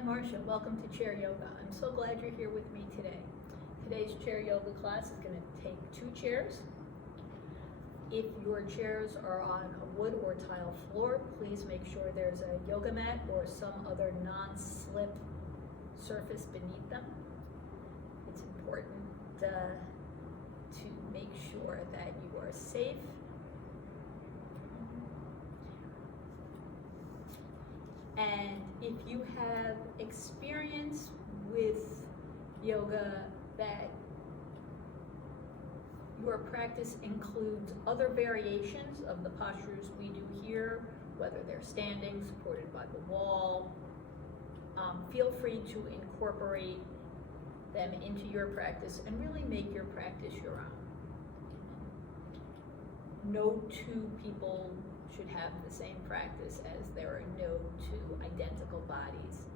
I'm Marcia. Welcome to Chair Yoga. I'm so glad you're here with me today. Today's Chair Yoga class is going to take 2 chairs. If your chairs are on a wood or tile floor, please make sure there's a yoga mat or some other non-slip surface beneath them. It's important to make sure that you are safe. And if you have experience with yoga that your practice includes other variations of the postures we do here, whether they're standing, supported by the wall, feel free to incorporate them into your practice and really make your practice your own. No 2 people should have the same practice, as there are no 2 identical bodies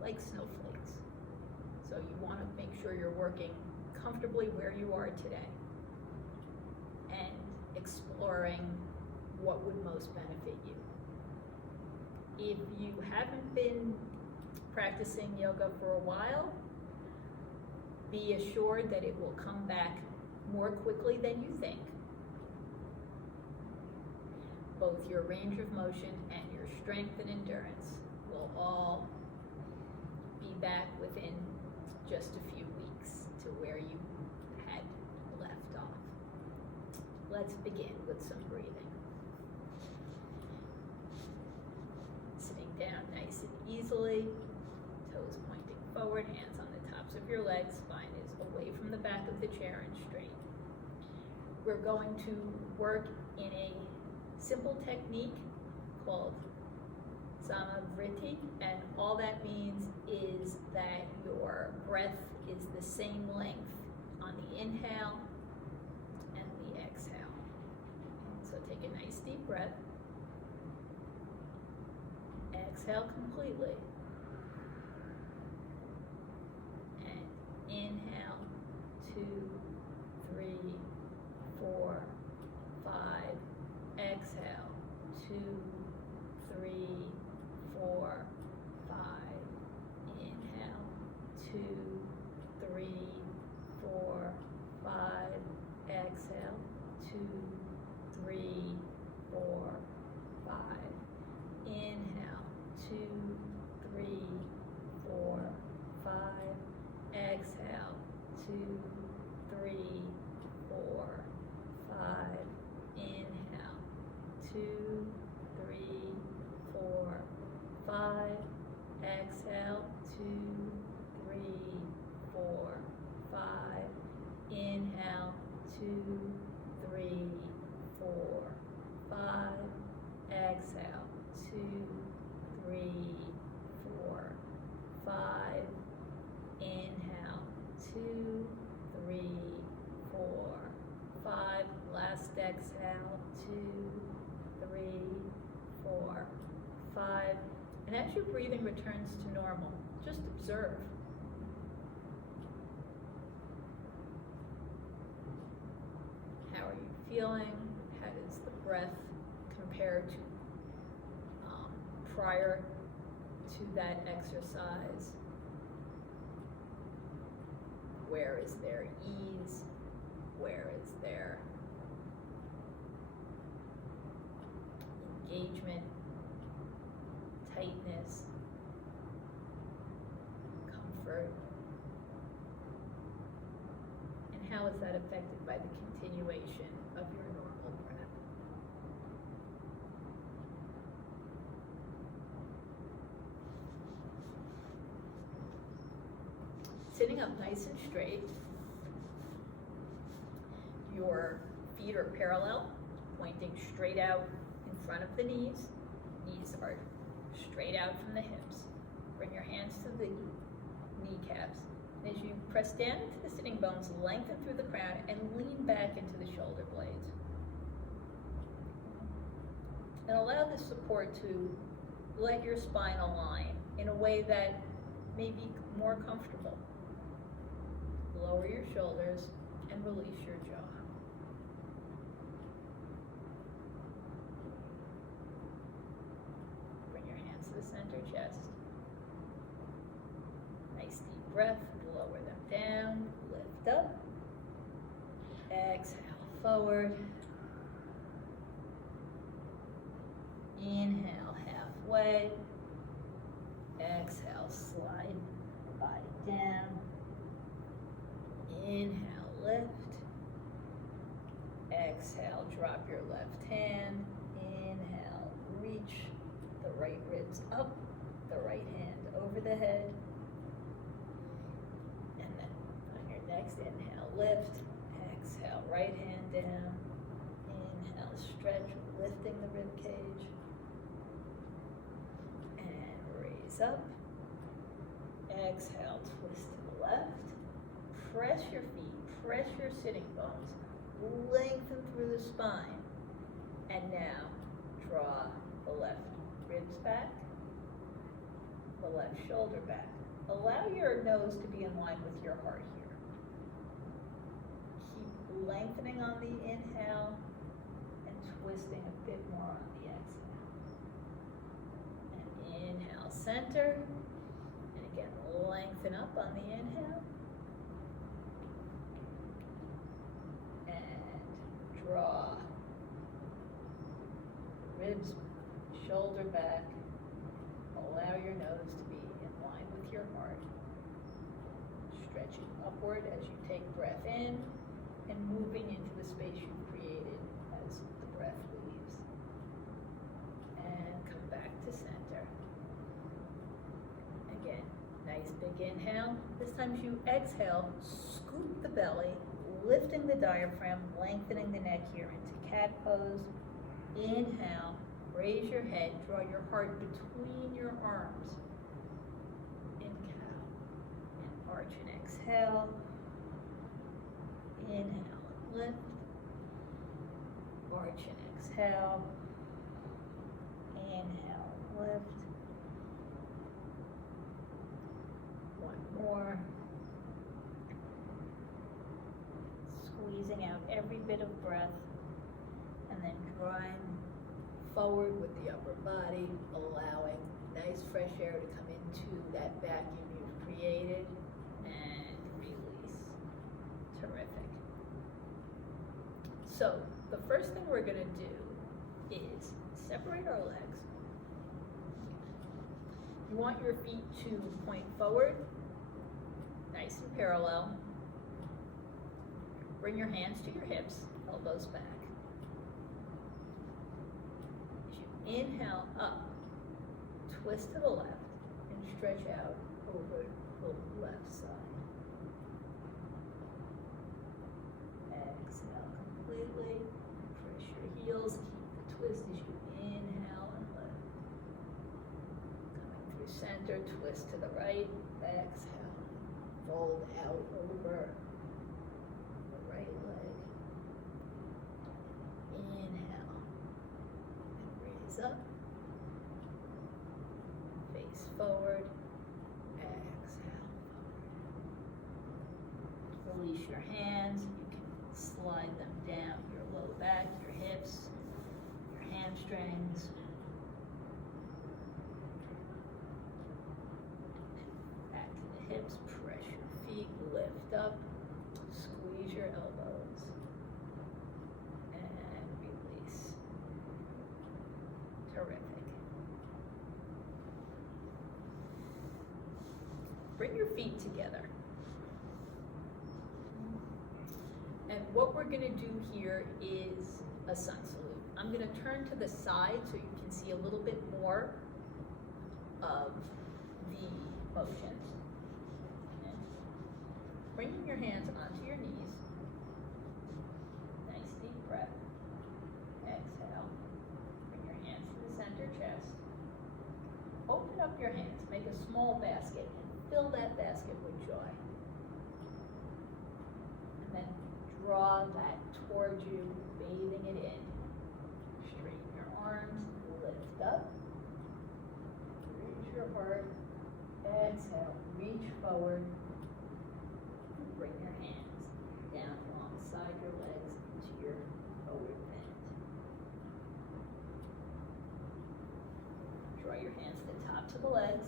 like snowflakes. So you want to make sure you're working comfortably where you are today and exploring what would most benefit you. If you haven't been practicing yoga for a while, be assured that it will come back more quickly than you think. Both your range of motion and your strength and endurance will all be back within just a few weeks to where you had left off. Let's begin with some breathing. Sitting down nice and easily, toes pointing forward, hands on the tops of your legs, spine is away from the back of the chair and straight. We're going to work in a simple technique called Samavriti, and all that means is that your breath is the same length on the inhale and the exhale. So take a nice deep breath. Exhale completely. And inhale, 2, 3, 4, 5. Exhale, 2, 3, 4, 5. Inhale, 2, 3, 4, 5. Exhale, 2, 3, 4, 5. Inhale, 2, 3, 4, 5. Exhale, 2, 3, 4, 5. Inhale, 2, 3, 4, 5. Exhale, 2, 3, 4, 5. Inhale, 2, 3, 4, 5. Exhale, 2, 3, 4, 5. Inhale, 2, 3, 4, 5. Last exhale, 2, 3, 4, 5. And as your breathing returns to normal, just observe. How are you feeling? How does the breath compare to prior to that exercise? Where is there ease? Where is there engagement, tightness, comfort? And how is that affected by the continuation of your normal breath? Sitting up nice and straight, your feet are parallel, pointing straight out in front of the knees. Knees are straight out from the hips. Bring your hands to the kneecaps. And as you press down into the sitting bones, lengthen through the crown and lean back into the shoulder blades. And allow the support to let your spine align in a way that may be more comfortable. Lower your shoulders and release your jaw. Bring your hands to the center chest. breath, lower them down, lift up. Exhale, forward. Inhale, halfway. Exhale, slide the body down. Inhale, lift. Exhale, drop your left hand. Inhale, reach the right ribs up, the right hand over the head. And then on your next inhale, lift. Exhale, right hand down. Inhale, stretch, lifting the rib cage. And raise up. Exhale, twist to the left. Press your feet, press your sitting bones. Lengthen through the spine. And now, draw the left ribs back, the left shoulder back. Allow your nose to be in line with your heart here. Keep lengthening on the inhale and twisting a bit more on the exhale. And inhale, center. And again, lengthen up on the inhale. And draw. Ribs, shoulder back. Allow your nose to be in line with your heart. Stretching upward as you take breath in and moving into the space you've created as the breath leaves. And come back to center. Again, nice big inhale. This time as you exhale, scoop the belly, lifting the diaphragm, lengthening the neck here into cat pose. Inhale, raise your head, draw your heart between your arms. In cow. And arch and exhale. Inhale and lift. Arch and exhale. Inhale, lift. One more. Squeezing out every bit of breath. And then drawing forward with the upper body, allowing nice fresh air to come into that vacuum you've created, and release. Terrific. So, the first thing we're going to do is separate our legs. You want your feet to point forward, nice and parallel. Bring your hands to your hips, elbows back. Inhale up, twist to the left, and stretch out over the left side. Exhale completely, press your heels, keep the twist as you inhale and lift. Coming through center, twist to the right, exhale, fold out over the right leg. Inhale. Up, face forward, exhale forward. Release your hands, you can slide them down your low back, your hips, your hamstrings. Back to the hips, press your feet, lift up, squeeze your elbows. Terrific. Bring your feet together. And what we're going to do here is a sun salute. I'm going to turn to the side so you can see a little bit more of the motions. Okay. Bringing your hands onto your knees. Nice deep breath. Exhale. Center chest. Open up your hands, make a small basket, and fill that basket with joy. And then draw that towards you, bathing it in. Straighten your arms, lift up. Reach your heart. Exhale, reach forward. Bring your hands down alongside your legs into your forward bend. Draw your hands to the tops of the legs.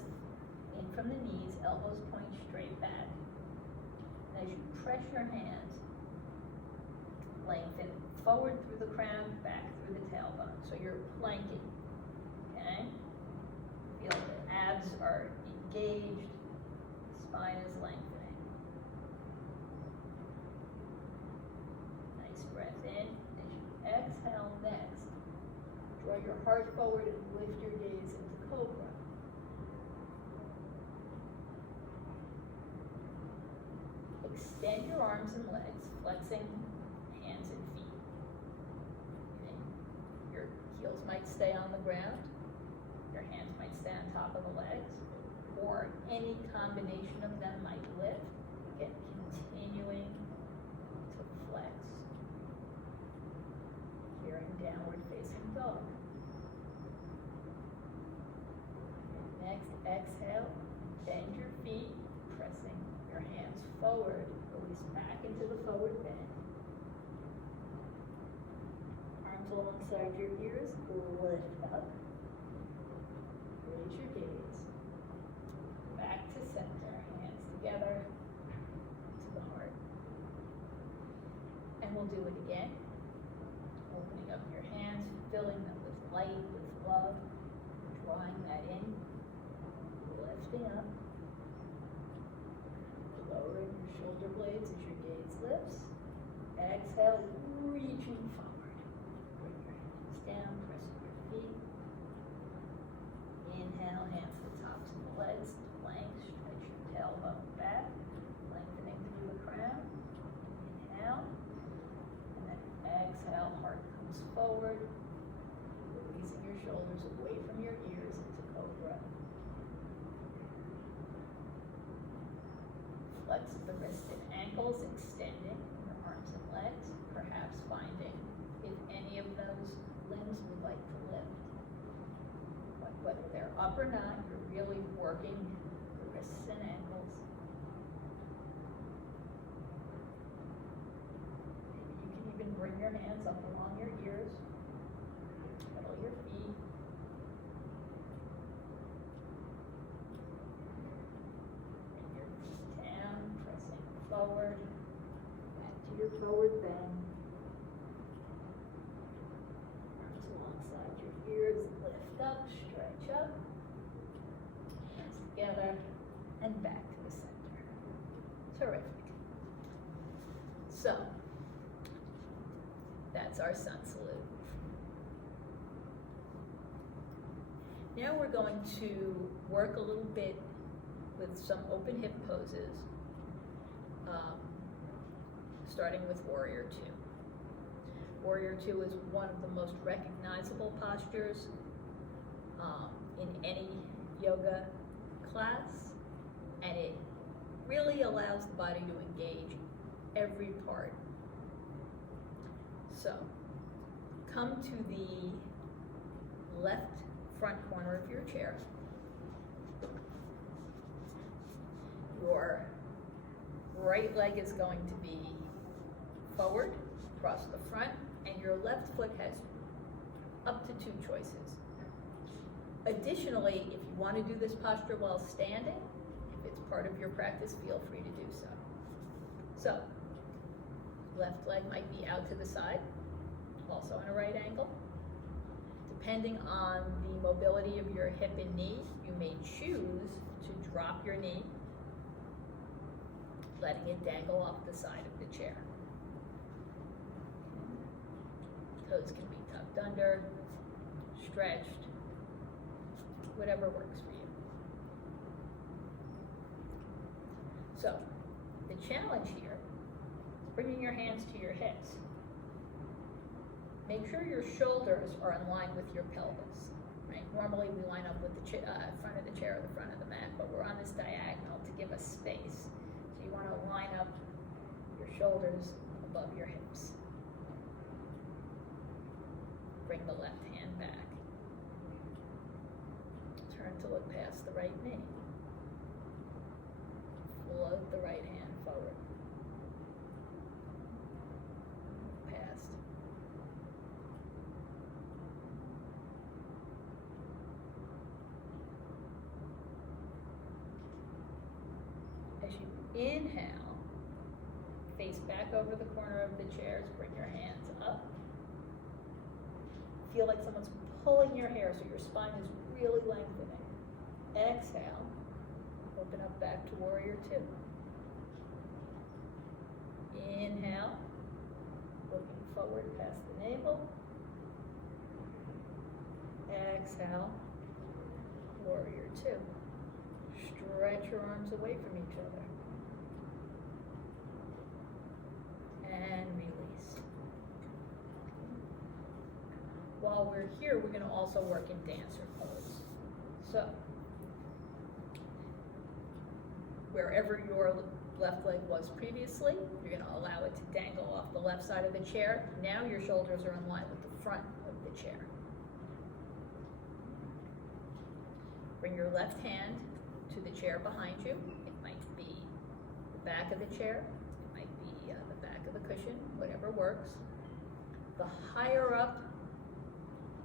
in from the knees, elbows point straight back. And as you press your hands, lengthen forward through the crown, back through the tailbone. So you're planking, okay? Feel the abs are engaged, the spine is lengthening. Nice breath in. As you exhale next, draw your heart forward and lift your gaze into cobra. Extend your arms and legs, flexing hands and feet. Okay. Your heels might stay on the ground, your hands might stay on top of the legs, or any combination of them might lift. Again, continuing to flex. Here in downward facing dog. Next, exhale, bend your feet, pressing your hands forward, release back into the forward bend. Arms alongside your ears, lift up. Raise your gaze. Back to center, hands together to the heart. And we'll do it again. Opening up your hands, filling them with light, with love, drawing that in, lifting up. Lowering your shoulder blades as your gaze lifts. Exhale, reaching forward. Bring your hands down, pressing your feet. Inhale, hands to the tops of the legs, plank, stretch your tailbone back, lengthening through the crown. Inhale, and then exhale, heart comes forward, releasing your shoulders away from your ears into cobra. Flex the wrists and ankles, extending your arms and legs, perhaps finding if any of those limbs would like to lift. But whether they're up or not, you're really working the wrists and ankles. Maybe you can even bring your hands up along your ears, pedal your feet. Forward, back to your forward bend. Arms alongside your ears, lift up, stretch up. Hands together, and back to the center. Terrific. So, that's our sun salute. Now we're going to work a little bit with some open hip poses. Starting with Warrior Two. Warrior Two is one of the most recognizable postures in any yoga class, and it really allows the body to engage every part. So, come to the left front corner of your chair. Your right leg is going to be forward, across the front, and your left foot has up to 2 choices. Additionally, if you want to do this posture while standing, if it's part of your practice, feel free to do so. So, left leg might be out to the side, also on a right angle. Depending on the mobility of your hip and knee, you may choose to drop your knee, letting it dangle off the side of the chair. Toes can be tucked under, stretched, whatever works for you. So, the challenge here is bringing your hands to your hips. Make sure your shoulders are in line with your pelvis. Right? Normally we line up with the front of the chair or the front of the mat, but we're on this diagonal to give us space. So you want to line up your shoulders above your hips. Bring the left hand back. Turn to look past the right knee. Float the right hand forward. Past. Inhale, face back over the corner of the chairs, bring your hands up. Feel like someone's pulling your hair so your spine is really lengthening. Exhale, open up back to warrior two. Inhale, looking forward past the navel. Exhale, warrior two. Stretch your arms away from each other. And release. While we're here, we're going to also work in dancer pose. So, wherever your left leg was previously, you're going to allow it to dangle off the left side of the chair. Now your shoulders are in line with the front of the chair. Bring your left hand to the chair behind you. It might be the back of the chair, it might be the back of the cushion, whatever works. The higher up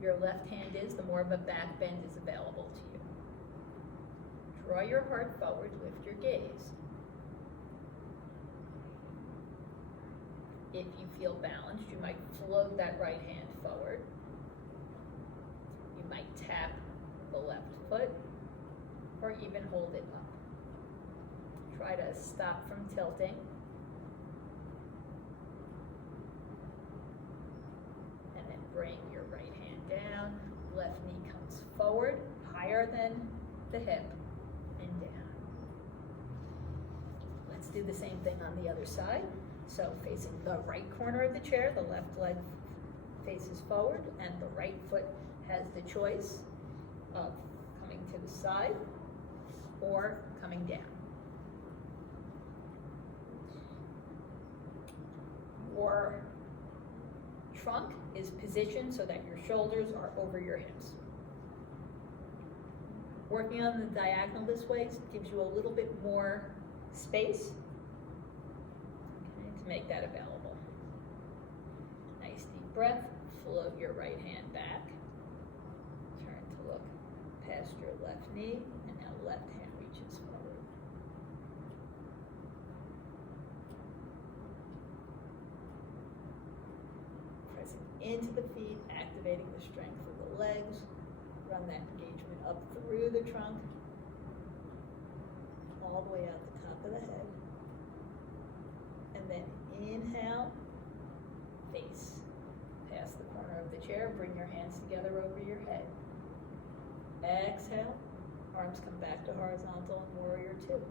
your left hand is, the more of a back bend is available to you. Draw your heart forward, lift your gaze. If you feel balanced, you might float that right hand forward. You might tap the left foot, or even hold it up. Try to stop from tilting. And then bring your right hand down, left knee comes forward, higher than the hip, and down. Let's do the same thing on the other side. So facing the right corner of the chair, the left leg faces forward, and the right foot has the choice of coming to the side or coming down. Your trunk is positioned so that your shoulders are over your hips. Working on the diagonal this way gives you a little bit more space, okay, to make that available. Nice deep breath, float your right hand back, turn to look past your left knee, and now left hand reaches forward. Pressing into the feet, activating the strength of the legs. Run that engagement up through the trunk, all the way out the top of the head. And then inhale, face past the corner of the chair, bring your hands together over your head. Exhale, arms come back to horizontal in warrior two.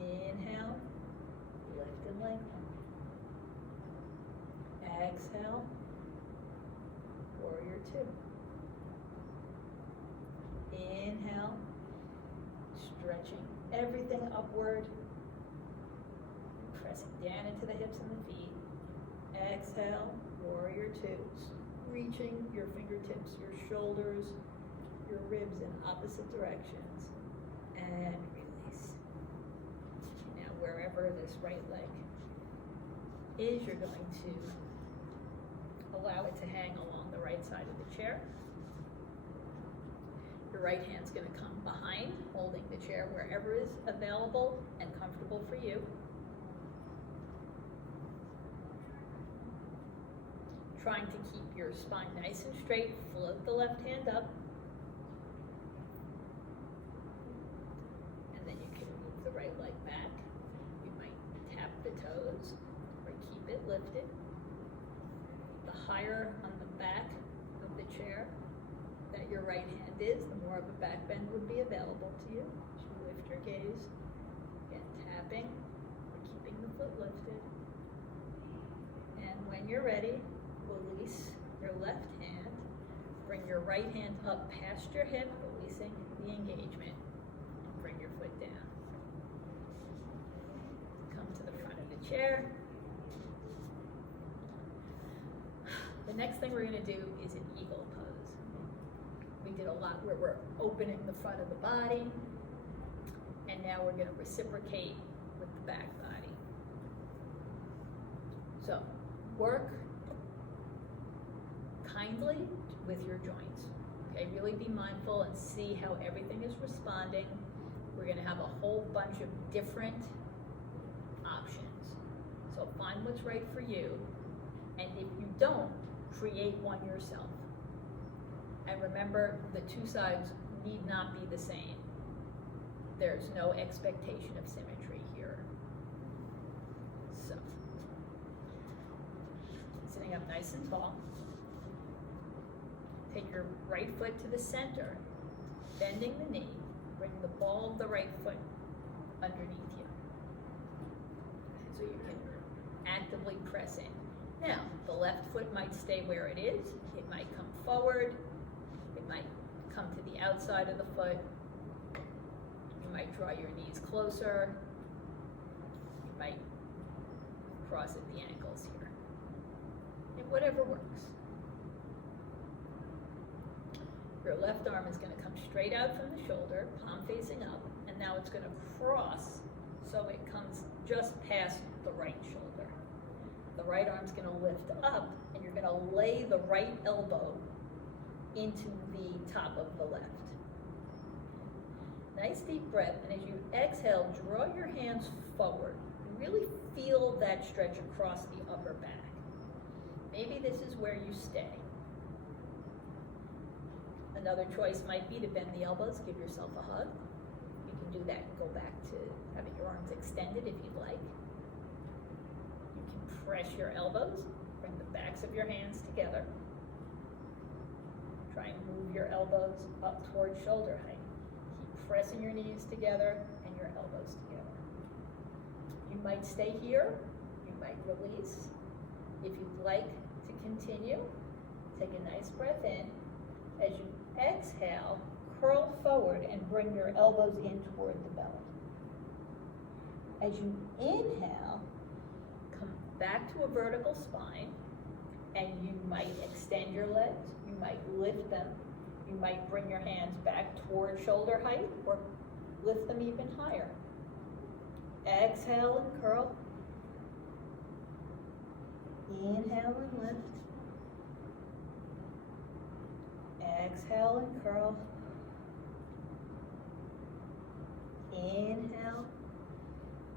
Inhale, lift and lengthen. Exhale, warrior two. Inhale, stretching everything upward, pressing down into the hips and the feet. Exhale, warrior two. Reaching your fingertips, your shoulders, your ribs in opposite directions, and release. Now wherever this right leg is, you're going to allow it to hang along the right side of the chair. Your right hand's going to come behind, holding the chair wherever is available and comfortable for you. Trying to keep your spine nice and straight, float the left hand up. And then you can move the right leg back. You might tap the toes or keep it lifted. The higher on the back of the chair that your right hand is, the more of a back bend would be available to you. As you lift your gaze, again tapping or keeping the foot lifted. And when you're ready, release your left hand. Bring your right hand up past your hip, releasing the engagement. And bring your foot down. Come to the front of the chair. The next thing we're going to do is an eagle pose. We did a lot where we're opening the front of the body, and now we're going to reciprocate with the back body. So, work kindly with your joints. Okay, really be mindful and see how everything is responding. We're gonna have a whole bunch of different options. So find what's right for you, and if you don't, create one yourself. And remember, the two sides need not be the same. There's no expectation of symmetry here. So, sitting up nice and tall. Take your right foot to the center, bending the knee. Bring the ball of the right foot underneath you, so you can actively press in. Now, the left foot might stay where it is. It might come forward. It might come to the outside of the foot. You might draw your knees closer. You might cross at the ankles here. And whatever works. Your left arm is going to come straight out from the shoulder, palm facing up, and now it's going to cross so it comes just past the right shoulder. The right arm's going to lift up, and you're going to lay the right elbow into the top of the left. Nice deep breath, and as you exhale, draw your hands forward. Really feel that stretch across the upper back. Maybe this is where you stay. Another choice might be to bend the elbows, give yourself a hug. You can do that and go back to having your arms extended if you'd like. You can press your elbows, bring the backs of your hands together. Try and move your elbows up towards shoulder height. Keep pressing your knees together and your elbows together. You might stay here, you might release. If you'd like to continue, take a nice breath in. As you exhale, curl forward and bring your elbows in toward the belly. As you inhale, come back to a vertical spine, and you might extend your legs, you might lift them, you might bring your hands back toward shoulder height or lift them even higher. Exhale and curl. Inhale and lift. Exhale and curl. Inhale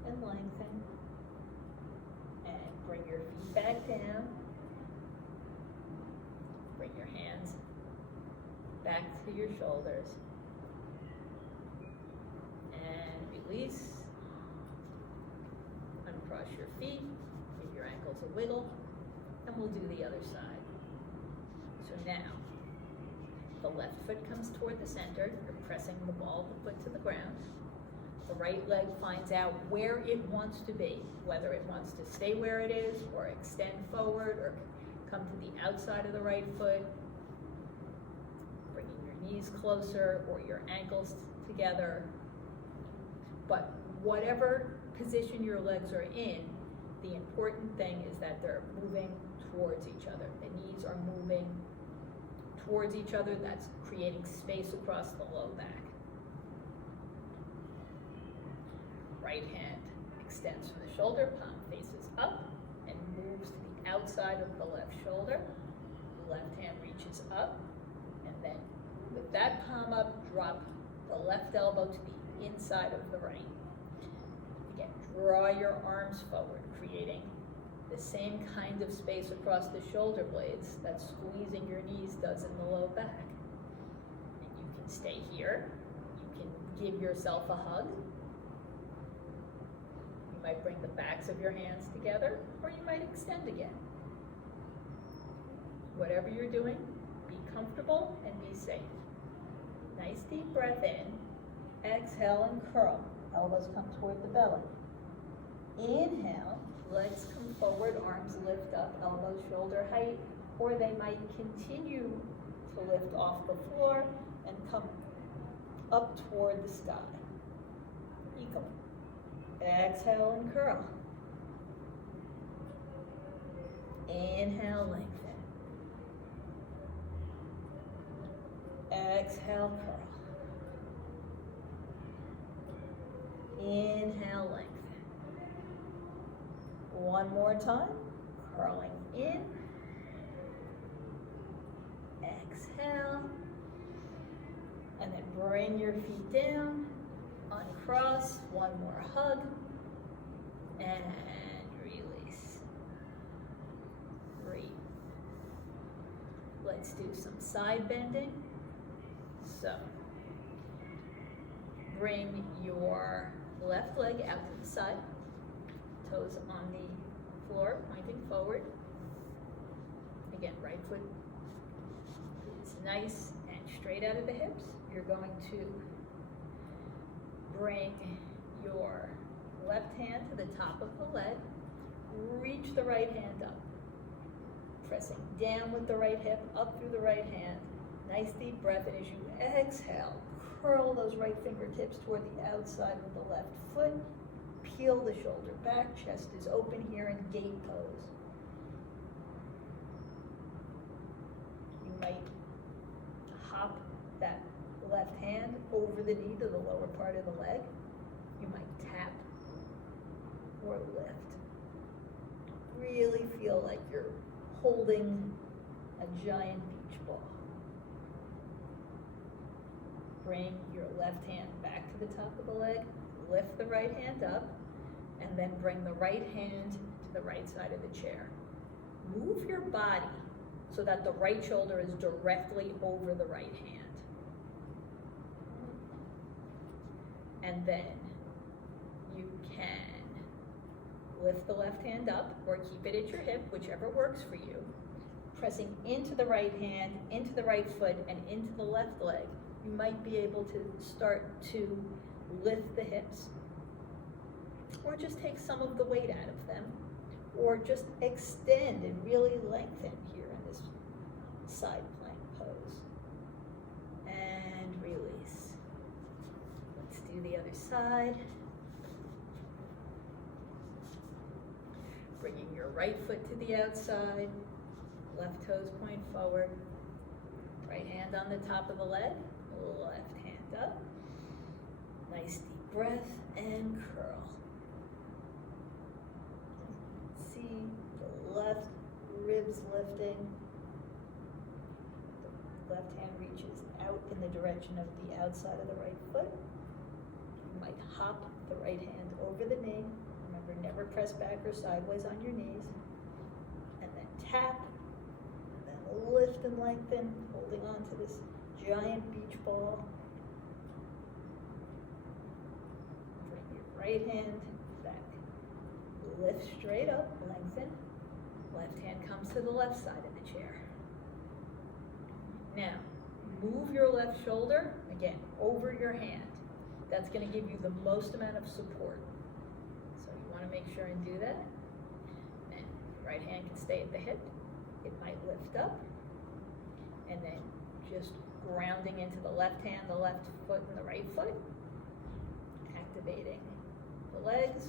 and lengthen. And bring your feet back down. Bring your hands back to your shoulders. And release. Uncross your feet. Give your ankles a wiggle. And we'll do the other side. So now, the left foot comes toward the center. You're pressing the ball of the foot to the ground. The right leg finds out where it wants to be, whether it wants to stay where it is, or extend forward, or come to the outside of the right foot, bringing your knees closer or your ankles together. But whatever position your legs are in, the important thing is that they're moving towards each other. The knees are moving towards each other. That's creating space across the low back. Right hand extends from the shoulder, palm faces up and moves to the outside of the left shoulder. Left hand reaches up, and then with that palm up, drop the left elbow to the inside of the right. Again, draw your arms forward, creating the same kind of space across the shoulder blades that squeezing your knees does in the low back. And you can stay here. You can give yourself a hug. You might bring the backs of your hands together, or you might extend again. Whatever you're doing, be comfortable and be safe. Nice deep breath in. Exhale and curl. Elbows come toward the belly. Inhale, legs come forward, arms lift up, elbows shoulder height, or they might continue to lift off the floor and come up toward the sky. Eagle. Exhale and curl. Inhale, lengthen. Exhale, curl. Inhale, lengthen. One more time, curling in. Exhale. And then bring your feet down. Uncross, one more hug, and release. Great. Let's do some side bending. So, bring your left leg out to the side, toes on the floor, pointing forward. Again, right foot is nice and straight out of the hips. You're going to bring your left hand to the top of the leg, reach the right hand up, pressing down with the right hip, up through the right hand. Nice deep breath, and as you exhale, curl those right fingertips toward the outside of the left foot, peel the shoulder back, chest is open here in gate pose. You might hop that left hand over the knee to the lower part of the leg. You might tap or lift. Really feel like you're holding a giant beach ball. Bring your left hand back to the top of the leg, lift the right hand up, and then bring the right hand to the right side of the chair. Move your body so that the right shoulder is directly over the right hand. And then you can lift the left hand up or keep it at your hip, whichever works for you, pressing into the right hand, into the right foot, and into the left leg. You might be able to start to lift the hips, or just take some of the weight out of them, or just extend and really lengthen here in this side plank pose. And release. Let's do the other side. Bringing your right foot to the outside, left toes point forward, right hand on the top of the leg, left hand up. Nice deep breath and curl. See the left ribs lifting. The left hand reaches out in the direction of the outside of the right foot. You might hop the right hand over the knee. Remember, never press back or sideways on your knees. And then tap, and then lift and lengthen, holding on to this giant beach ball. Bring your right hand back. Lift straight up, lengthen. Left hand comes to the left side of the chair. Now, move your left shoulder, again, over your hand. That's going to give you the most amount of support. So you want to make sure and do that. And right hand can stay at the hip. It might lift up. And then just grounding into the left hand, the left foot, and the right foot. Activating the legs.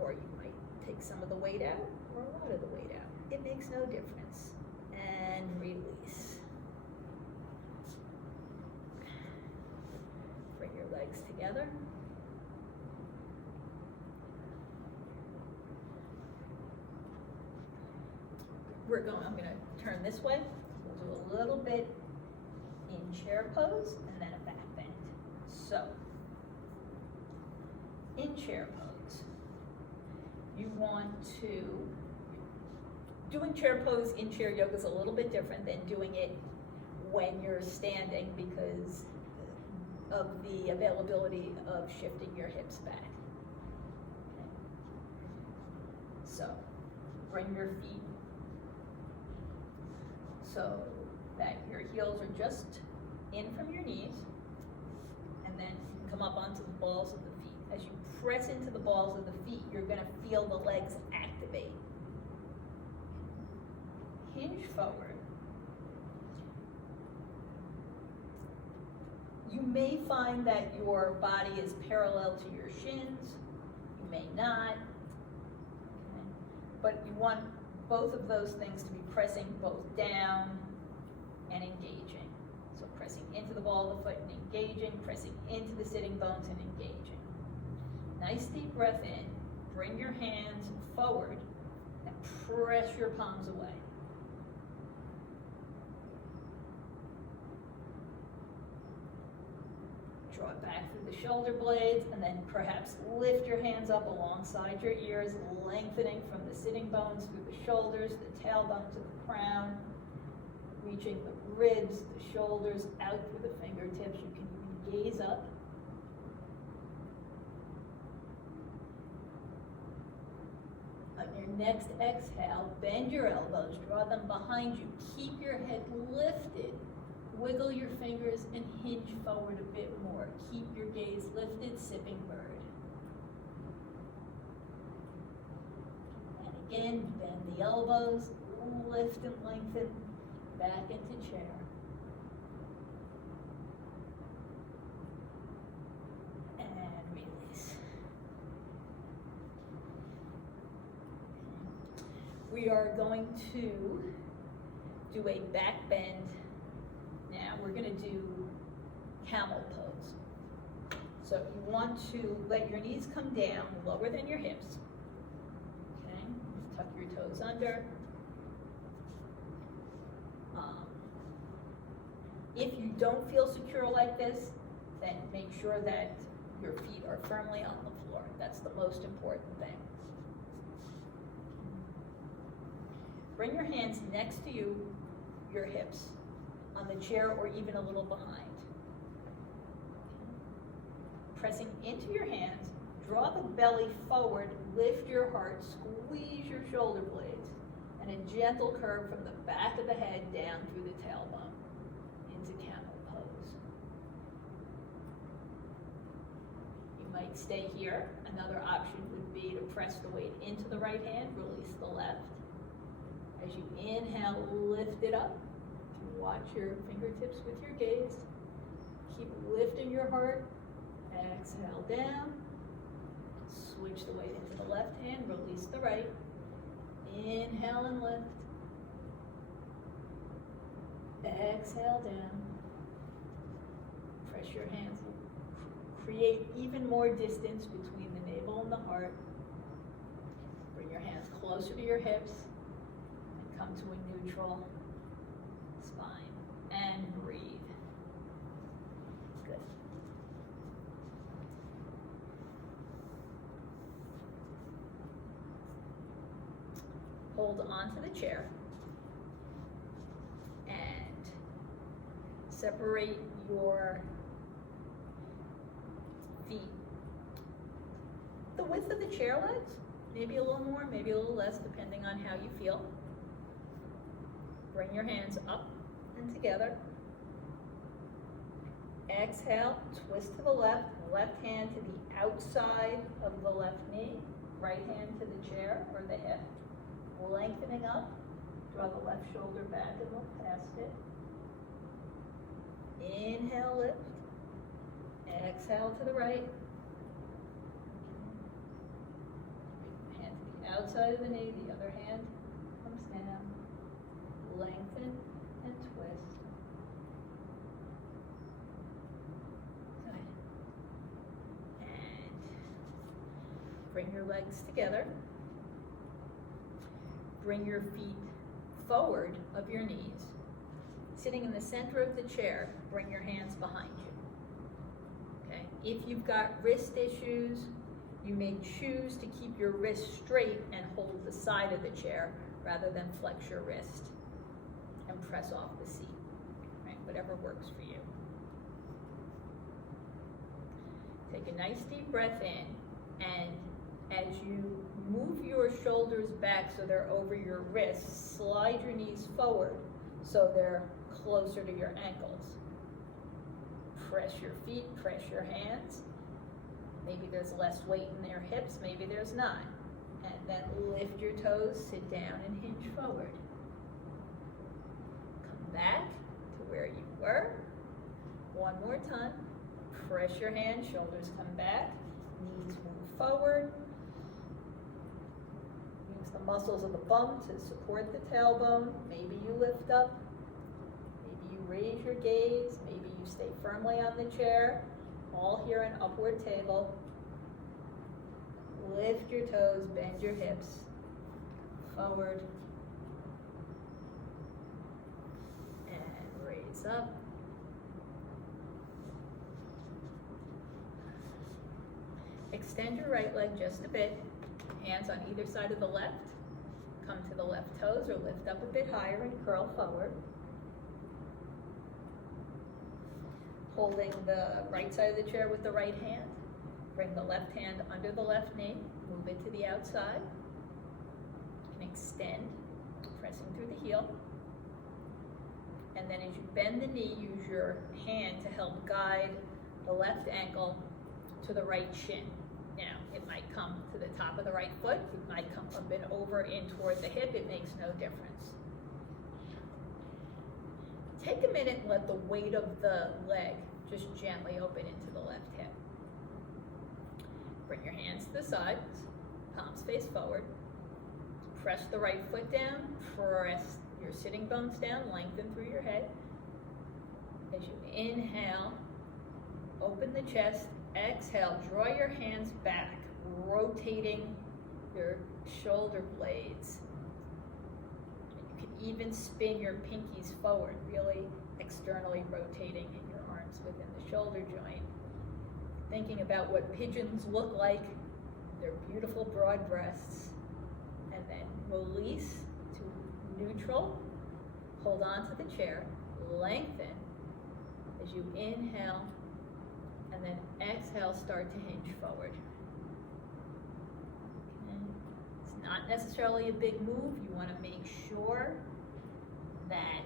Or you might take some of the weight out or a lot of the weight out. It makes no difference. And release. Bring your legs together. I'm going to turn this way. We'll do a little bit in chair pose and then a back bend. So, in chair pose, you want to, doing chair pose in chair yoga is a little bit different than doing it when you're standing because of the availability of shifting your hips back. Okay. So, bring your feet so that your heels are just in from your knees, and then come up onto the balls of the feet. As you press into the balls of the feet, you're going to feel the legs activate. Hinge forward. You may find that your body is parallel to your shins. You may not. Okay. But you want both of those things to be pressing both down and engaging. So pressing into the ball of the foot and engaging, pressing into the sitting bones and engaging. Nice deep breath in. Bring your hands forward and press your palms away. Draw it back through the shoulder blades, and then perhaps lift your hands up alongside your ears, lengthening from the sitting bones through the shoulders, the tailbone to the crown, reaching the ribs, the shoulders, out through the fingertips. You can even gaze up. On your next exhale, bend your elbows, draw them behind you. Keep your head lifted. Wiggle your fingers and hinge forward a bit more. Keep your gaze lifted, sipping bird. And again, bend the elbows, lift and lengthen, back into chair. And release. We are going to do a back bend. Now we're going to do camel pose. So you want to let your knees come down lower than your hips. Okay, tuck your toes under. If you don't feel secure like this, then make sure that your feet are firmly on the floor. That's the most important thing. Bring your hands next to you, your hips, on the chair or even a little behind. Pressing into your hands, draw the belly forward, lift your heart, squeeze your shoulder blades, and a gentle curve from the back of the head down through the tailbone into camel pose. You might stay here. Another option would be to press the weight into the right hand, release the left. As you inhale, lift it up. Watch your fingertips with your gaze. Keep lifting your heart. Exhale down. Switch the weight into the left hand, release the right. Inhale and lift. Exhale down. Press your hands. Create even more distance between the navel and the heart. Bring your hands closer to your hips and come to a neutral spine. And breathe. Good. Hold on to the chair and separate your feet the width of the chair legs, maybe a little more, maybe a little less, depending on how you feel. Bring your hands up and together. Exhale, twist to the left hand to the outside of the left knee, right hand to the chair or the hip. Lengthening up, draw the left shoulder back and look past it. Inhale, lift. Exhale to the right. Hand to the outside of the knee, the other hand comes down. Lengthen and twist. Good. And bring your legs together. Bring your feet forward of your knees. Sitting in the center of the chair, bring your hands behind you. Okay? If you've got wrist issues, you may choose to keep your wrist straight and hold the side of the chair rather than flex your wrist and press off the seat. Right? Whatever works for you. Take a nice deep breath in, and as you move your shoulders back so they're over your wrists, slide your knees forward so they're closer to your ankles. Press your feet, press your hands. Maybe there's less weight in their hips, maybe there's not. And then lift your toes, sit down and hinge forward. Come back to where you were. One more time. Press your hands, shoulders come back, knees move forward. Use the muscles of the bum to support the tailbone. Maybe you lift up. Maybe you raise your gaze. Maybe you stay firmly on the chair. All here in upward table. Lift your toes, bend your hips. Forward. And raise up. Extend your right leg just a bit, hands on either side of the left. Come to the left toes or lift up a bit higher and curl forward. Holding the right side of the chair with the right hand. Bring the left hand under the left knee, move it to the outside. You can extend, pressing through the heel. And then as you bend the knee, use your hand to help guide the left ankle to the right shin. Now, it might come to the top of the right foot, it might come a bit over in toward the hip, it makes no difference. Take a minute and let the weight of the leg just gently open into the left hip. Bring your hands to the sides, palms face forward. Press the right foot down, press your sitting bones down, lengthen through your head. As you inhale, open the chest, exhale, draw your hands back, rotating your shoulder blades. And you can even spin your pinkies forward, really externally rotating in your arms within the shoulder joint. Thinking about what pigeons look like, their beautiful broad breasts. And then release to neutral. Hold on to the chair, lengthen as you inhale, and then exhale, start to hinge forward. Okay. It's not necessarily a big move. You want to make sure that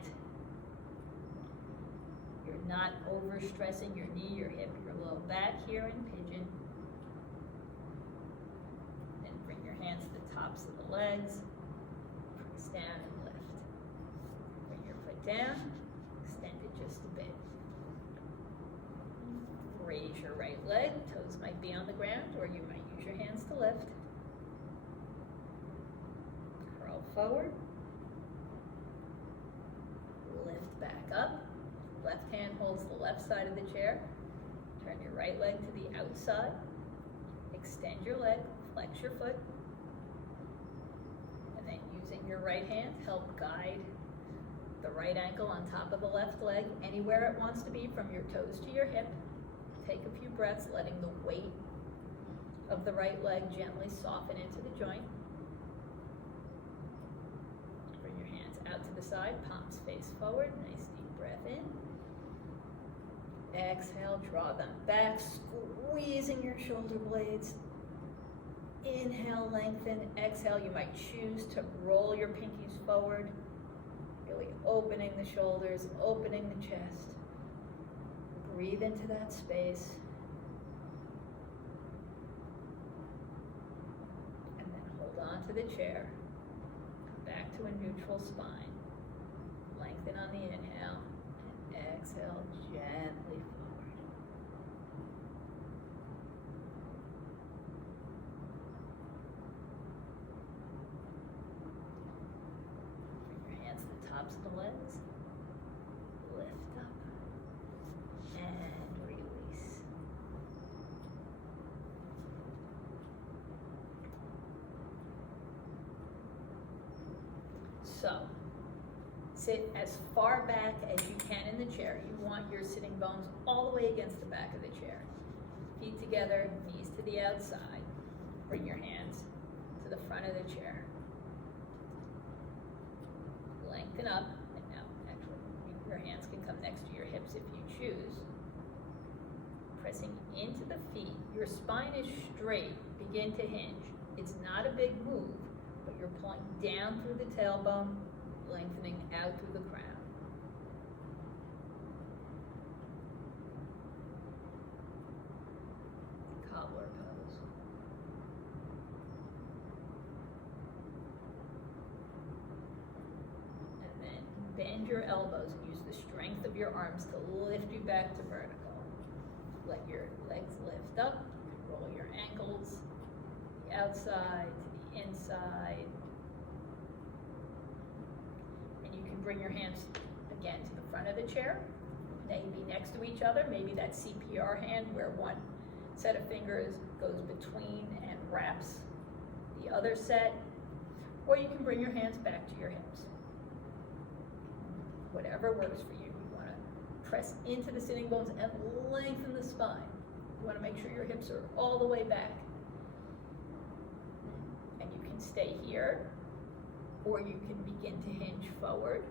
you're not overstressing your knee, your hip, your low back here in pigeon. Then bring your hands to the tops of the legs. Press down and lift. Bring your foot down. Extend it just a bit. Raise your right leg. Toes might be on the ground, or you might use your hands to lift. Curl forward. Lift back up. Left hand holds the left side of the chair. Turn your right leg to the outside. Extend your leg, flex your foot. And then using your right hand, help guide the right ankle on top of the left leg, anywhere it wants to be from your toes to your hip. Take a few breaths, letting the weight of the right leg gently soften into the joint. Bring your hands out to the side, palms face forward. Nice deep breath in. Exhale, draw them back, squeezing your shoulder blades. Inhale, lengthen. Exhale, you might choose to roll your pinkies forward, really opening the shoulders, opening the chest. Breathe into that space. And then hold on to the chair. Come back to a neutral spine. Lengthen on the inhale. And exhale gently forward. Bring your hands to the tops of the legs. Lift up. And release. So, sit as far back as you can in the chair. You want your sitting bones all the way against the back of the chair. Feet together, knees to the outside. Bring your hands to the front of the chair. Lengthen up. And now, actually, your hands can come next to your hips if you choose. Pressing into the feet. Your spine is straight. Begin to hinge. It's not a big move, but you're pulling down through the tailbone, lengthening out through the crown. Cobbler pose. And then bend your elbows and use the strength of your arms to lift you back to vertical. Let your legs lift up, roll your ankles to the outside, to the inside. And you can bring your hands again to the front of the chair, maybe next to each other, maybe that CPR hand where one set of fingers goes between and wraps the other set, or you can bring your hands back to your hips. Whatever works for you. You want to press into the sitting bones and lengthen the spine. You want to make sure your hips are all the way back. And you can stay here, or you can begin to hinge forward.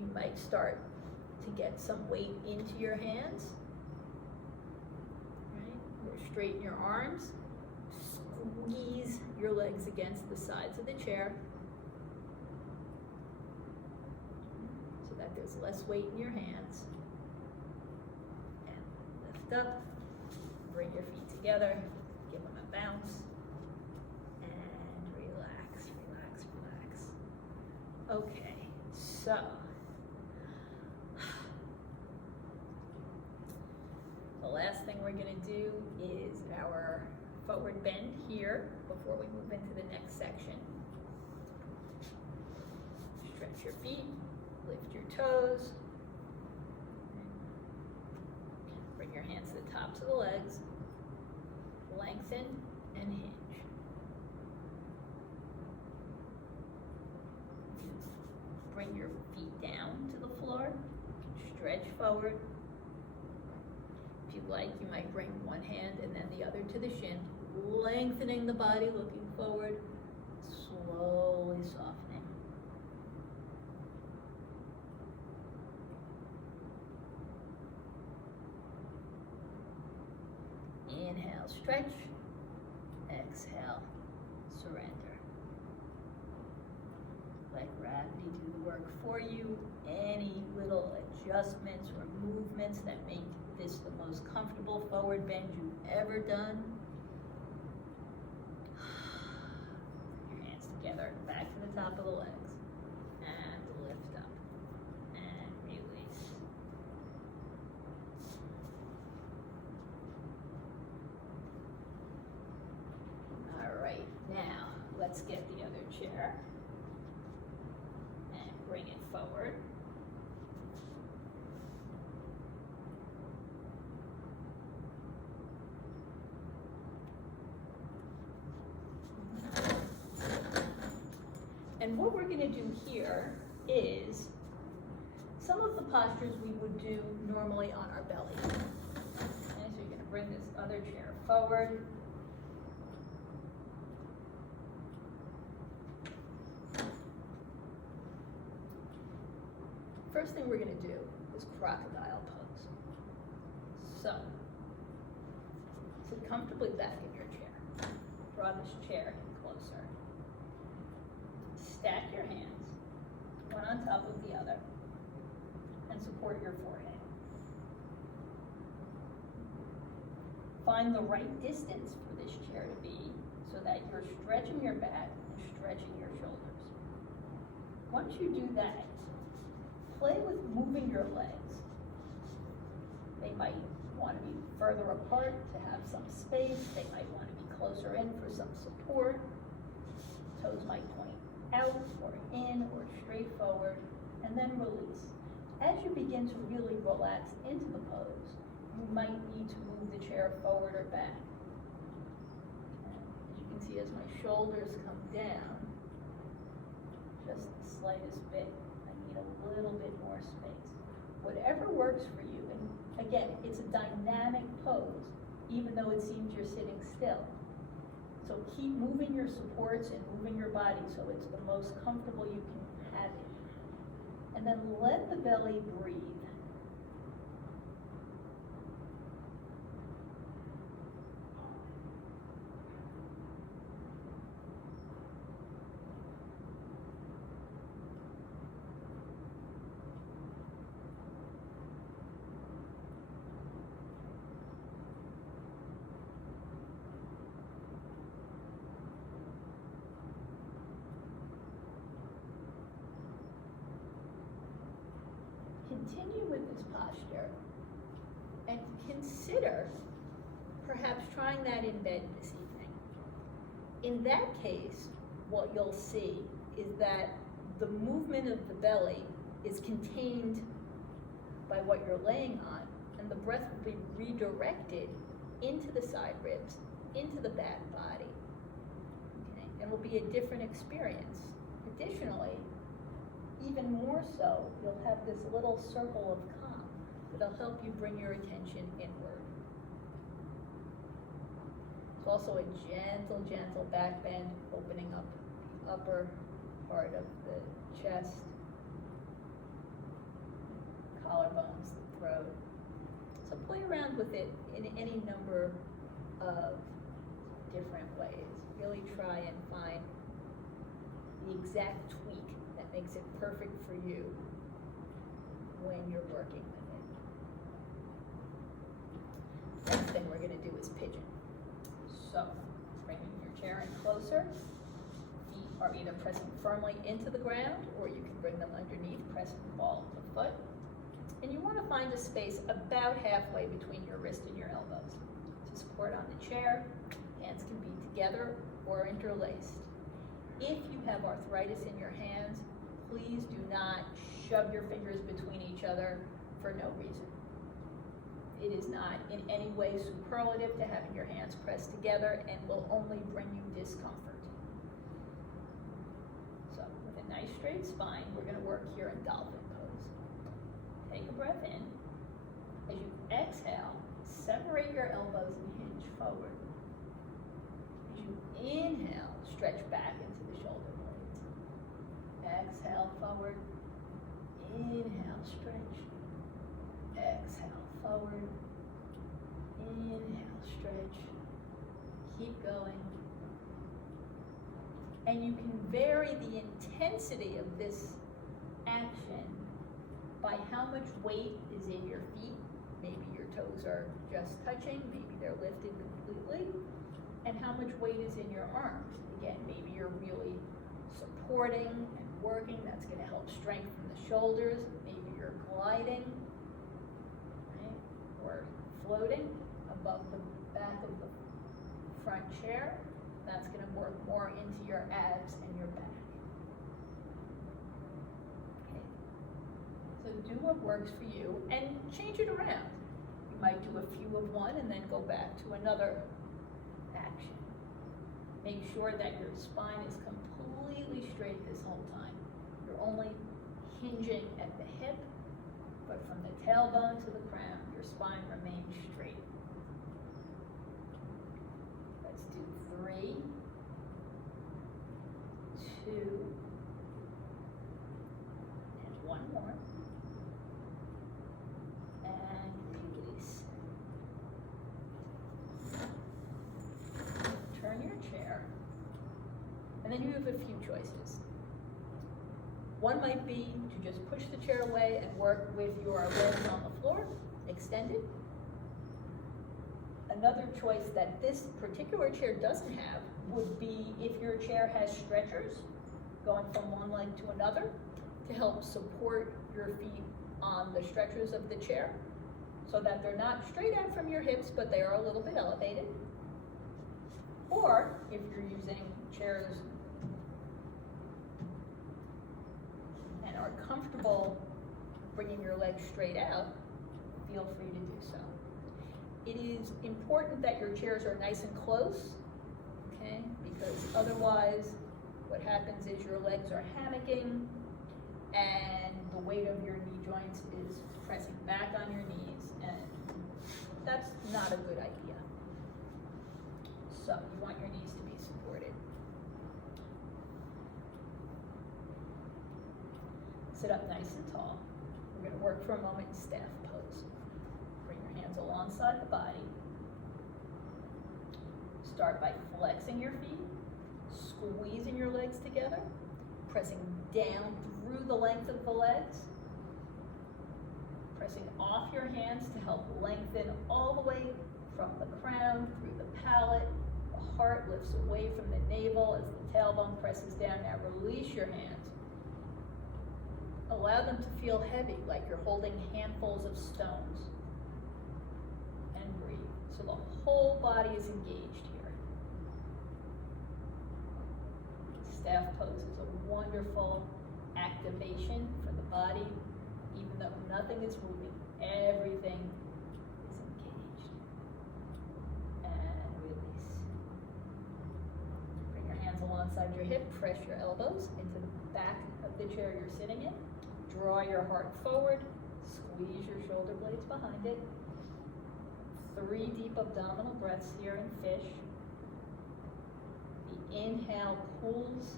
You might start to get some weight into your hands. Right? Or straighten your arms. Squeeze your legs against the sides of the chair so that there's less weight in your hands. And lift up, bring your feet together, give them a bounce, and relax, relax, relax. Okay, so the last thing we're going to do is our forward bend here before we move into the next section. Stretch your feet, lift your toes, bring your hands to the tops of the legs, lengthen and hinge. Bring your feet down to the floor, stretch forward. If you like, you might bring one hand and then the other to the shin, lengthening the body, looking forward, slowly softening. Inhale, stretch. Exhale, surrender. Let gravity do the work for you. Any little adjustments or movements that make this the most comfortable forward bend you've ever done. Your hands together, back to the top of the legs, and lift up, and release. All right, now let's get the other chair and bring it forward. And what we're going to do here is some of the postures we would do normally on our belly. Okay, so you're going to bring this other chair forward. First thing we're going to do is crocodile pose. So, sit comfortably back in your chair. Draw this chair in closer. Stack your hands, one on top of the other, and support your forehead. Find the right distance for this chair to be so that you're stretching your back and stretching your shoulders. Once you do that, play with moving your legs. They might want to be further apart to have some space. They might want to be closer in for some support. Toes might point out or in or straight forward, and then release. As you begin to really relax into the pose, you might need to move the chair forward or back. As you can see, as my shoulders come down, just the slightest bit, I need a little bit more space. Whatever works for you, and again, it's a dynamic pose, even though it seems you're sitting still. So keep moving your supports and moving your body so it's the most comfortable you can have it. And then let the belly breathe. Continue with this posture and consider perhaps trying that in bed this evening. In that case, what you'll see is that the movement of the belly is contained by what you're laying on, and the breath will be redirected into the side ribs, into the back body. Okay? And will be a different experience. Additionally, even more so, you'll have this little circle of calm. It'll help you bring your attention inward. It's also a gentle, gentle back bend, opening up the upper part of the chest, collarbones, the throat. So play around with it in any number of different ways. Really try and find the exact tweak that makes it perfect for you when you're working with it. Next thing we're going to do is pigeon. So, bringing your chair in closer. Feet are either pressing firmly into the ground, or you can bring them underneath, pressing the ball of the foot. And you want to find a space about halfway between your wrist and your elbows. To support on the chair, hands can be together or interlaced. If you have arthritis in your hands, please do not shove your fingers between each other for no reason. It is not in any way superlative to having your hands pressed together and will only bring you discomfort. So with a nice straight spine, we're going to work here in dolphin pose. Take a breath in. As you exhale, separate your elbows and hinge forward. As you inhale, stretch back into the shoulder blades. Exhale forward. Inhale, stretch. Exhale forward. Inhale, stretch. Keep going. And you can vary the intensity of this action by how much weight is in your feet. Maybe your toes are just touching, maybe they're lifted completely, and how much weight is in your arms. Again, maybe you're really supporting and working, that's going to help strengthen the shoulders. Maybe you're gliding, right? Or floating above the back of the front chair. That's going to work more into your abs and your back. Okay. So do what works for you and change it around. You might do a few of one and then go back to another action. Make sure that your spine is completely straight this whole time. You're only hinging at the hip, but from the tailbone to the crown, your spine remains straight. Let's do 3, 2, and 1 more. And release. Turn your chair. And then you have a few choices. One might be to just push the chair away and work with your legs on the floor, extended. Another choice that this particular chair doesn't have would be if your chair has stretchers going from one leg to another to help support your feet on the stretchers of the chair so that they're not straight out from your hips, but they are a little bit elevated. Or if you're using chairs and are comfortable bringing your legs straight out, feel free to do so. It is important that your chairs are nice and close, okay? Because otherwise, what happens is your legs are hammocking and the weight of your knee joints is pressing back on your knees, and that's not a good idea. So you want your knees to be supported. Sit up nice and tall. We're going to work for a moment in staff pose. Bring your hands alongside the body. Start by flexing your feet, squeezing your legs together, pressing down through the length of the legs, pressing off your hands to help lengthen all the way from the crown through the palate. The heart lifts away from the navel as the tailbone presses down. Now release your hands. Allow them to feel heavy, like you're holding handfuls of stones. And breathe. So the whole body is engaged here. Staff pose is a wonderful activation for the body, even though nothing is moving. Everything is engaged. And release. Bring your hands alongside your hip. Press your elbows into the back of the chair you're sitting in. Draw your heart forward. Squeeze your shoulder blades behind it. 3 deep abdominal breaths here in fish. The inhale cools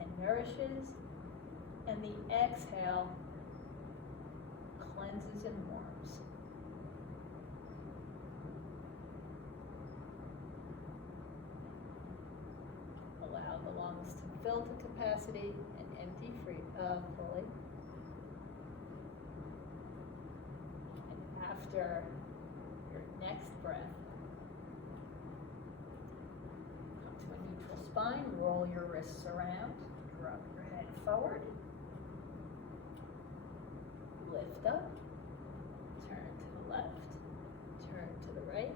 and nourishes, and the exhale cleanses and warms. Allow the lungs to fill to capacity and empty fully. And after your next breath, come to a neutral spine, roll your wrists around, drop your head forward, lift up, turn to the left, turn to the right,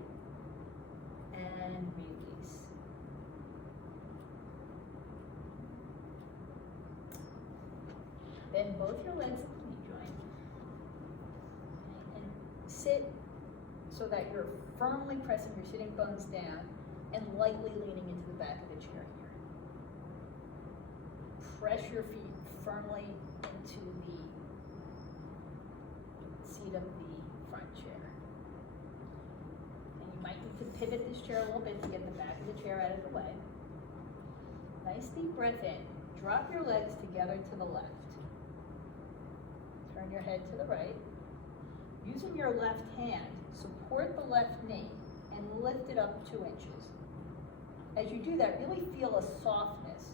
and release. Bend both your legs at the knee joint and sit so that you're firmly pressing your sitting bones down and lightly leaning into the back of the chair here. Press your feet firmly into the seat of the front chair. And you might need to pivot this chair a little bit to get the back of the chair out of the way. Nice deep breath in. Drop your legs together to the left. Turn your head to the right. Using your left hand, support the left knee and lift it up 2 inches. As you do that, really feel a softness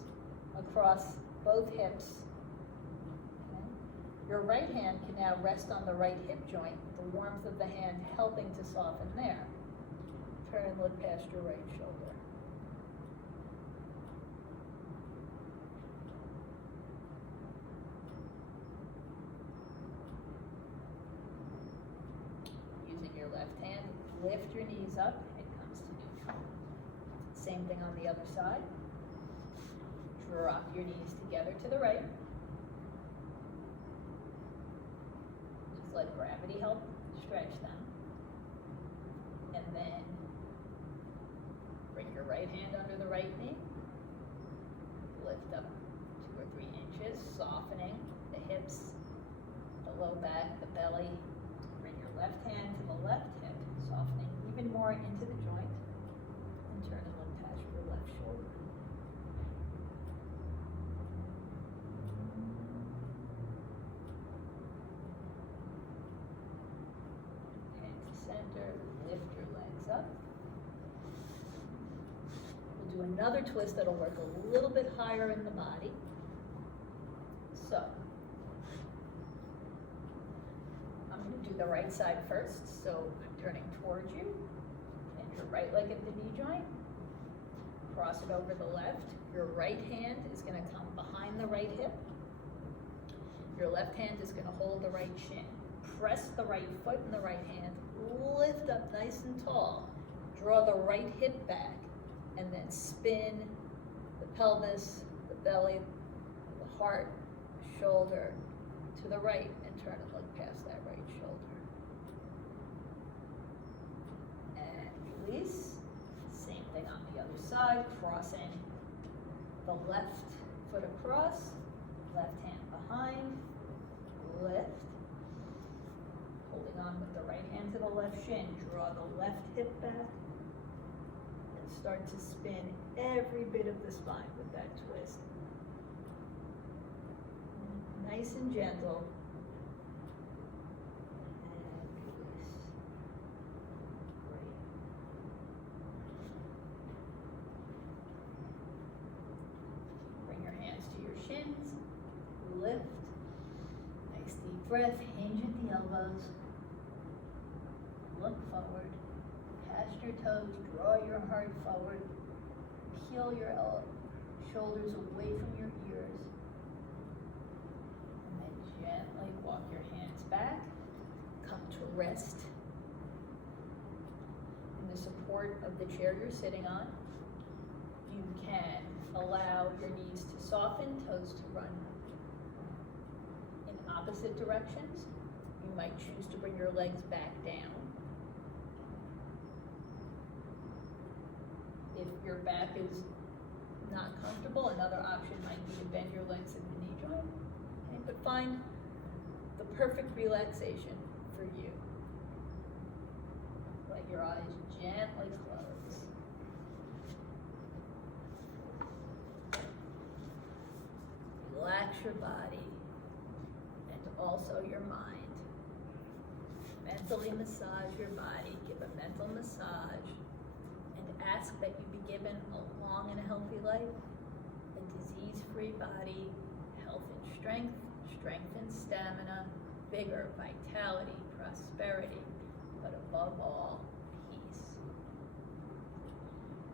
across both hips. Okay? Your right hand can now rest on the right hip joint, the warmth of the hand helping to soften there. Turn and look past your right shoulder. Left hand, lift your knees up, it comes to neutral. Same thing on the other side. Drop your knees together to the right. Just let gravity help stretch them. And then bring your right hand under the right knee. Lift up 2 or 3 inches, softening the hips, the low back, the belly. Left hand to the left hip, softening even more into the joint, and turn and look past your left shoulder. Hand to center, lift your legs up. We'll do another twist that'll work a little bit higher in the body. So, do the right side first, so I'm turning towards you, and your right leg at the knee joint, cross it over the left, your right hand is going to come behind the right hip, your left hand is going to hold the right shin, press the right foot in the right hand, lift up nice and tall, draw the right hip back, and then spin the pelvis, the belly, the heart, shoulder to the right, and turn and look past that right shoulder. And release. Same thing on the other side, crossing the left foot across, left hand behind, lift. Holding on with the right hand to the left shin, draw the left hip back, and start to spin every bit of the spine with that twist. Nice and gentle. And release. Great. Bring your hands to your shins. Lift. Nice deep breath. Hinge at the elbows. Look forward. Past your toes. Draw your heart forward. Peel your shoulders away from your ears. Gently walk your hands back, come to rest in the support of the chair you're sitting on. You can allow your knees to soften, toes to run in opposite directions. You might choose to bring your legs back down. If your back is not comfortable, another option might be to bend your legs at the knee joint. Okay, but find the perfect relaxation for you. Let your eyes gently close. Relax your body and also your mind. Mentally massage your body, give a mental massage, and ask that you be given a long and healthy life, a disease-free body, health and strength, strength and stamina, vigor, vitality, prosperity, but above all, peace.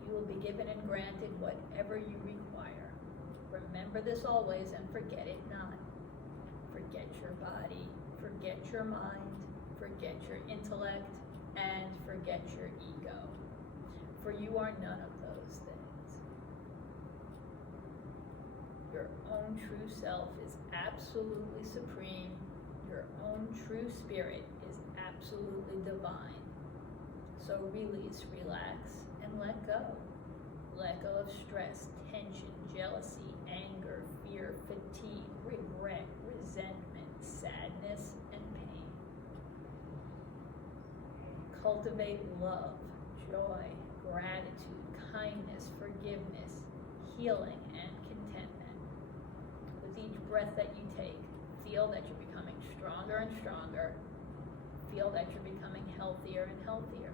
You will be given and granted whatever you require. Remember this always and forget it not. Forget your body, forget your mind, forget your intellect, and forget your ego. For you are none of those things. Your own true self is absolutely supreme. Your own true spirit is absolutely divine. So release, relax, and let go. Let go of stress, tension, jealousy, anger, fear, fatigue, regret, resentment, sadness, and pain. Cultivate love, joy, gratitude, kindness, forgiveness, healing, and contentment. With each breath that you take, feel that you're becoming stronger and stronger. Feel that you're becoming healthier and healthier.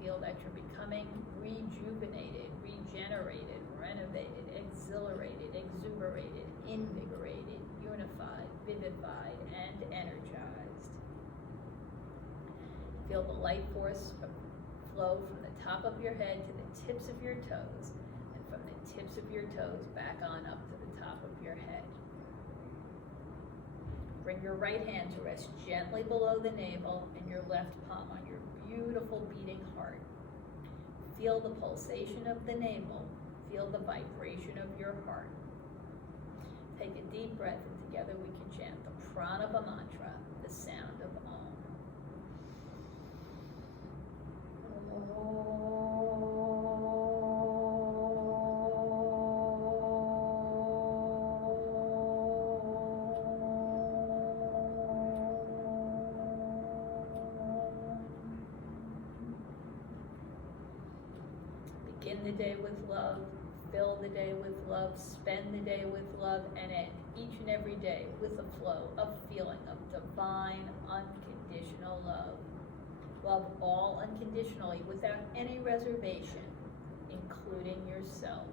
Feel that you're becoming rejuvenated, regenerated, renovated, exhilarated, exuberated, invigorated, unified, vivified, and energized. Feel the light force flow from the top of your head to the tips of your toes, and from the tips of your toes back on up to the top of your head. Bring your right hand to rest gently below the navel and your left palm on your beautiful beating heart. Feel the pulsation of the navel. Feel the vibration of your heart. Take a deep breath and together we can chant the Pranava mantra, the sound of Om. Begin the day with love, fill the day with love, spend the day with love, and end each and every day with a flow, a feeling of divine, unconditional love. Love all unconditionally without any reservation, including yourself.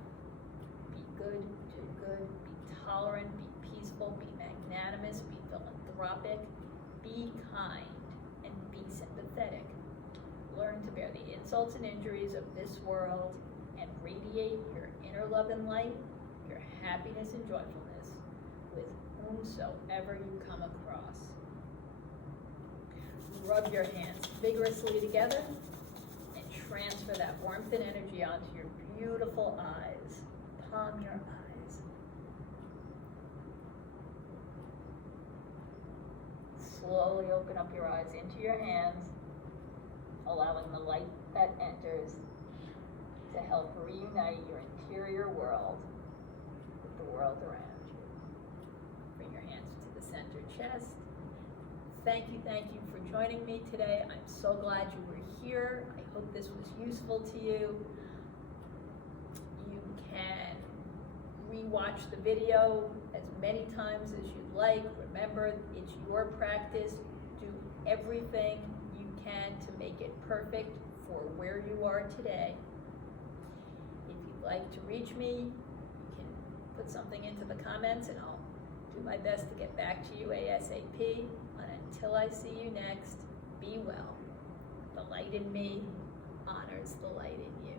Be good, do good, be tolerant, be peaceful, be magnanimous, be philanthropic, be kind, and be sympathetic. Learn to bear the insults and injuries of this world and radiate your inner love and light, your happiness and joyfulness with whomsoever you come across. Rub your hands vigorously together and transfer that warmth and energy onto your beautiful eyes. Palm your eyes. Slowly open up your eyes into your hands, allowing the light that enters to help reunite your interior world with the world around you. Bring your hands to the center chest. Thank you for joining me today. I'm so glad you were here. I hope this was useful to you. You can rewatch the video as many times as you'd like. Remember, it's your practice. Do everything you can to make it perfect for where you are today. If you'd like to reach me, you can put something into the comments and I'll do my best to get back to you ASAP. And until I see you next, be well. The light in me honors the light in you.